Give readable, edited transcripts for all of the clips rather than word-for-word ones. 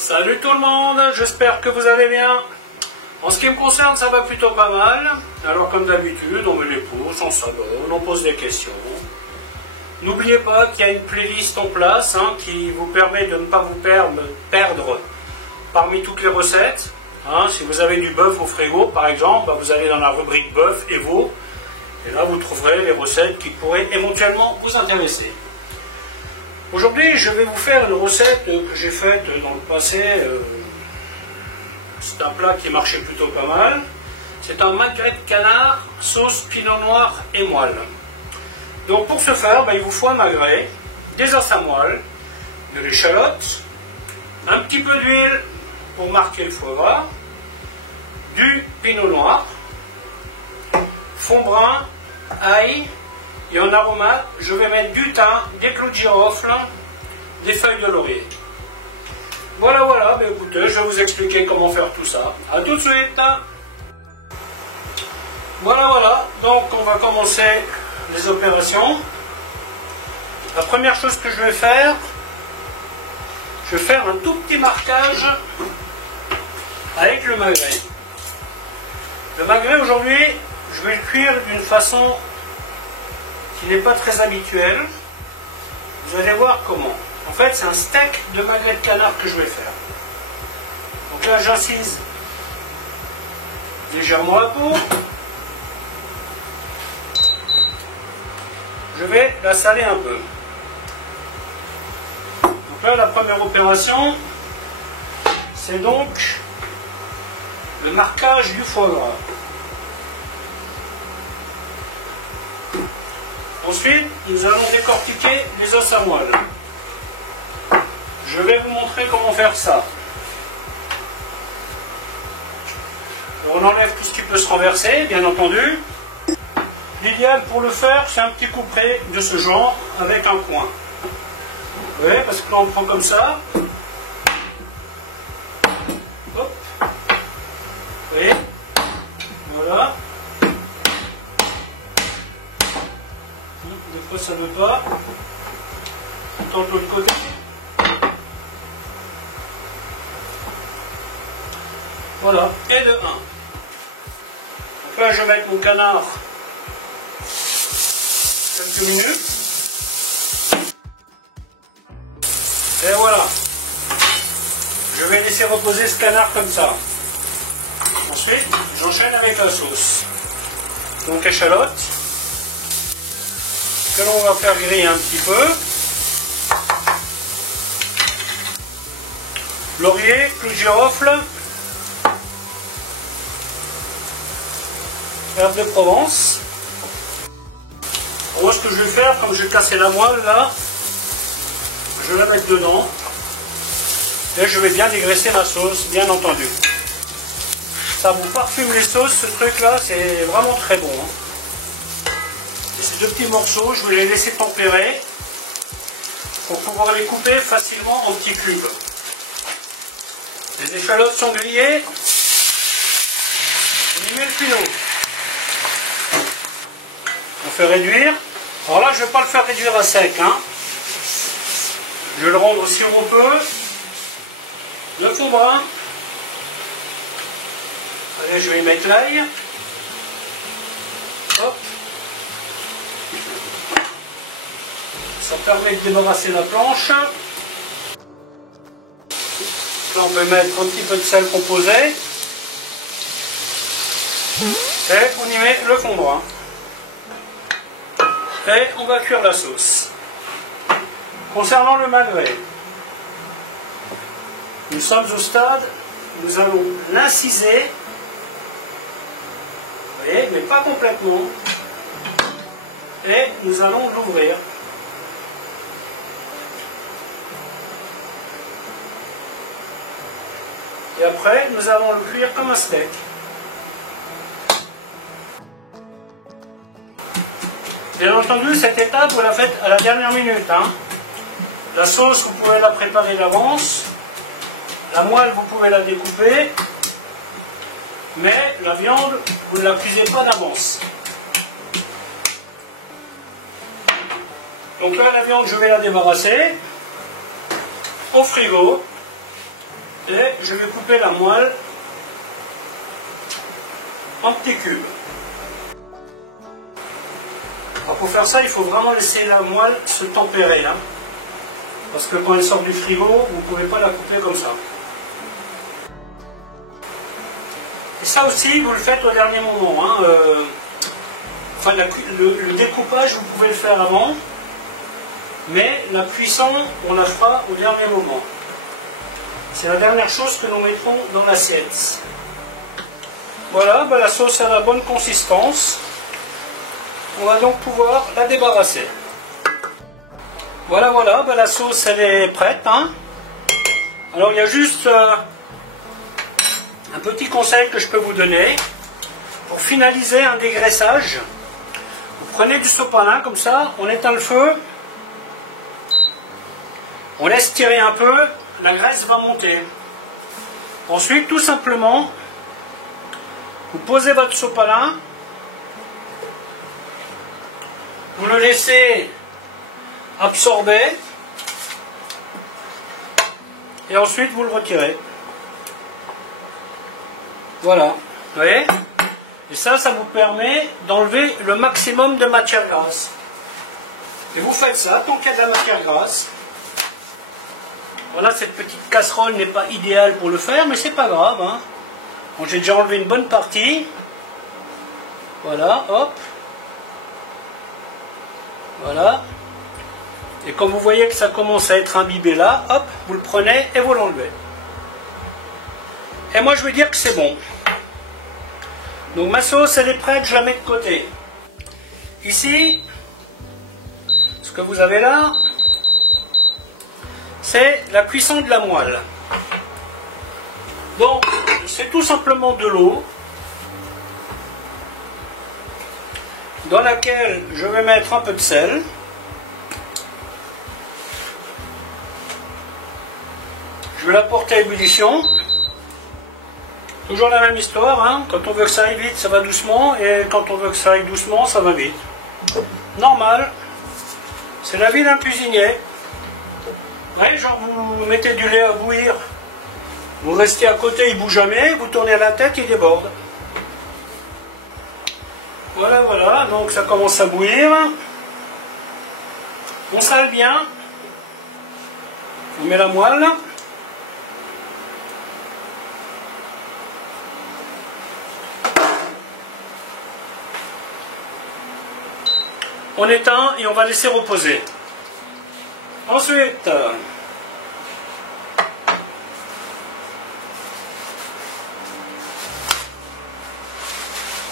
Salut tout le monde, j'espère que vous allez bien. En ce qui me concerne, ça va plutôt pas mal. Alors comme d'habitude, on met les pouces, on s'abonne, on pose des questions. N'oubliez pas qu'il y a une playlist en place qui vous permet de ne pas vous perdre parmi toutes les recettes. Si vous avez du bœuf au frigo, par exemple, vous allez dans la rubrique bœuf et veau. Et là, vous trouverez les recettes qui pourraient éventuellement vous intéresser. Aujourd'hui, je vais vous faire une recette que j'ai faite dans le passé. C'est un plat qui marchait plutôt pas mal. C'est un magret de canard, sauce pinot noir et moelle. Donc pour ce faire, il vous faut un magret, des os à moelle, de l'échalote, un petit peu d'huile pour marquer le foie gras, du pinot noir, fond brun, ail, et en aromate, je vais mettre du thym, des clous de girofle, des feuilles de laurier. Voilà, écoutez, je vais vous expliquer comment faire tout ça. A tout de suite. Voilà, donc on va commencer les opérations. La première chose que je vais faire un tout petit marquage avec le magret. Le magret aujourd'hui, je vais le cuire d'une façon qui n'est pas très habituelle. Vous allez voir comment. En fait, c'est un steak de magret de canard que je vais faire. Donc là, j'incise légèrement la peau. Je vais la saler un peu. Donc là, la première opération, c'est donc le marquage du foie gras. Ensuite, nous allons décortiquer les os à moelle. Je vais vous montrer comment faire ça. On enlève tout ce qui peut se renverser, bien entendu. L'idéal pour le faire, c'est un petit couperet de ce genre, avec un coin. Vous voyez, parce que là on prend comme ça. Hop. Vous voyez. Voilà. Des fois ça ne veut pas. On tente de l'autre côté. Voilà, et de 1. Donc là, je vais mettre mon canard quelques minutes. Et voilà. Je vais laisser reposer ce canard comme ça. Ensuite, j'enchaîne avec la sauce. Donc échalote, que l'on va faire griller un petit peu. Laurier, clou de girofle. Herbe de Provence. Moi, ce que je vais faire, comme je vais casser la moelle là, je vais la mettre dedans et je vais bien dégraisser la sauce, bien entendu. Ça vous parfume les sauces, ce truc là, c'est vraiment très bon. Et ces deux petits morceaux, je vais les laisser tempérer pour pouvoir les couper facilement en petits cubes. Les échalotes sont grillées. On y met le pinot. On fait réduire. Alors là, je ne vais pas le faire réduire à sec. Je vais le rendre si on peut. Le fond brun. Allez, je vais y mettre l'ail. Hop. Ça permet de débarrasser la planche. Là, on peut mettre un petit peu de sel composé. Et on y met le fond brun. Et on va cuire la sauce. Concernant le magret, nous sommes au stade, nous allons l'inciser, vous voyez, mais pas complètement, et nous allons l'ouvrir. Et après, nous allons le cuire comme un steak. Bien entendu, cette étape, vous la faites à la dernière minute. La sauce, vous pouvez la préparer d'avance. La moelle, vous pouvez la découper. Mais la viande, vous ne la cuisez pas d'avance. Donc là, la viande, je vais la débarrasser au frigo. Et je vais couper la moelle en petits cubes. Alors pour faire ça, il faut vraiment laisser la moelle se tempérer. Hein, parce que quand elle sort du frigo, vous ne pouvez pas la couper comme ça. Et ça aussi, vous le faites au dernier moment. Hein, enfin, le découpage, vous pouvez le faire avant. Mais la cuisson, on la fera au dernier moment. C'est la dernière chose que nous mettrons dans l'assiette. Voilà, ben la sauce a la bonne consistance. On va donc pouvoir la débarrasser. Voilà, voilà, ben la sauce elle est prête. Hein. Alors il y a juste un petit conseil que je peux vous donner. Pour finaliser un dégraissage, vous prenez du sopalin comme ça, on éteint le feu. On laisse tirer un peu, la graisse va monter. Ensuite, tout simplement, vous posez votre sopalin, vous le laissez absorber, et ensuite vous le retirez. Voilà, vous voyez? Et ça vous permet d'enlever le maximum de matière grasse. Et vous faites ça tant qu'il y a de la matière grasse. Voilà, cette petite casserole n'est pas idéale pour le faire, mais c'est pas grave. Hein. Bon, j'ai déjà enlevé une bonne partie. Voilà, hop. Voilà. Et comme vous voyez que ça commence à être imbibé là, hop, vous le prenez et vous l'enlevez. Et moi je vais dire que c'est bon. Donc ma sauce elle est prête, je la mets de côté. Ici, ce que vous avez là, c'est la cuisson de la moelle. Donc, c'est tout simplement de l'eau dans laquelle je vais mettre un peu de sel. Je vais la porter à ébullition. Toujours la même histoire, hein. Quand on veut que ça aille vite, ça va doucement, et quand on veut que ça aille doucement, ça va vite. Normal. C'est la vie d'un cuisinier. Ouais, genre vous mettez du lait à bouillir, vous restez à côté, il ne bouge jamais, vous tournez la tête, il déborde. Voilà, voilà, donc ça commence à bouillir. On sale bien. On met la moelle. On éteint et on va laisser reposer. Ensuite,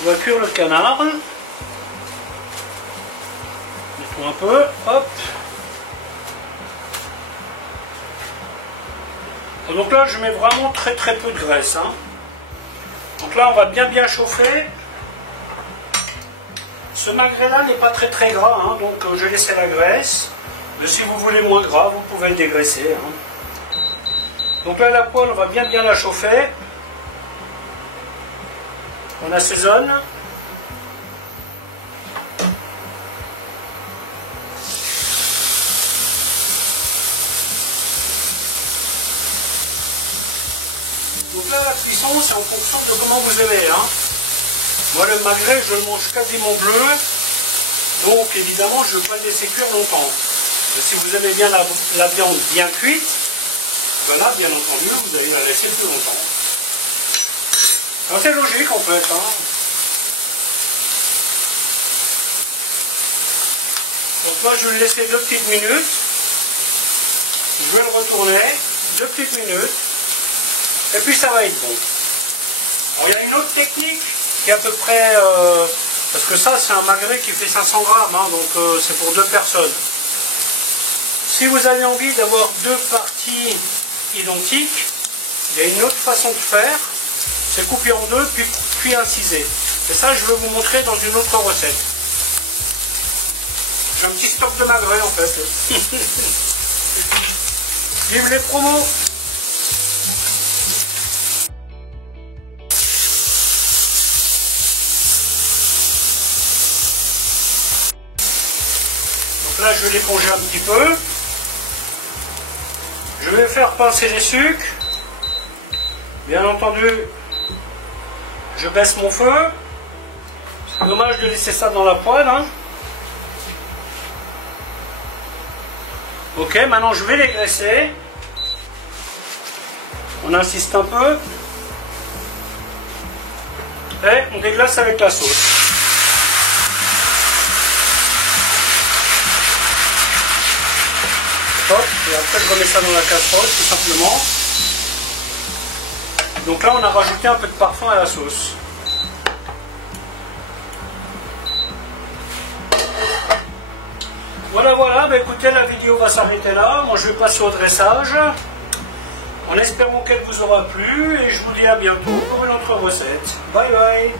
on va cuire le canard. Mettons un peu, hop. Donc là, je mets vraiment très peu de graisse. Hein. Donc là, on va bien chauffer. Ce magret-là n'est pas très gras, hein, donc je vais laisser la graisse. Mais si vous voulez moins gras, vous pouvez le dégraisser. Hein. Donc là, la poêle, on va bien la chauffer. On assaisonne. Donc là, la cuisson, c'est en fonction de comment vous aimez. Hein. Moi, le magret, je le mange quasiment bleu. Donc, évidemment, je ne veux pas le laisser cuire longtemps. Mais si vous aimez bien la viande bien cuite, ben là, bien entendu, vous allez la laisser plus longtemps. C'est logique en fait. Hein. Donc là, je vais le laisser 2 petites minutes. Je vais le retourner 2 petites minutes. Et puis ça va être bon. Alors il y a une autre technique qui est à peu près... parce que ça, c'est un magret qui fait 500 grammes. Hein, donc c'est pour 2 personnes. Si vous avez envie d'avoir 2 parties identiques, il y a une autre façon de faire, c'est couper en 2 puis inciser. Et ça, je vais vous montrer dans une autre recette. J'ai un petit stock de magret en fait. Vive les promos! Donc là, je vais l'éponger un petit peu. Je vais faire pincer les sucres. Bien entendu, je baisse mon feu. C'est dommage de laisser ça dans la poêle. Hein. Ok, maintenant je vais les graisser. On insiste un peu. Et on déglace avec la sauce. Hop, et après je remets ça dans la casserole tout simplement. Donc là on a rajouté un peu de parfum à la sauce. Voilà, bah écoutez, la vidéo va s'arrêter là. Moi je vais passer au dressage. En espérant qu'elle vous aura plu et je vous dis à bientôt pour une autre recette. Bye bye.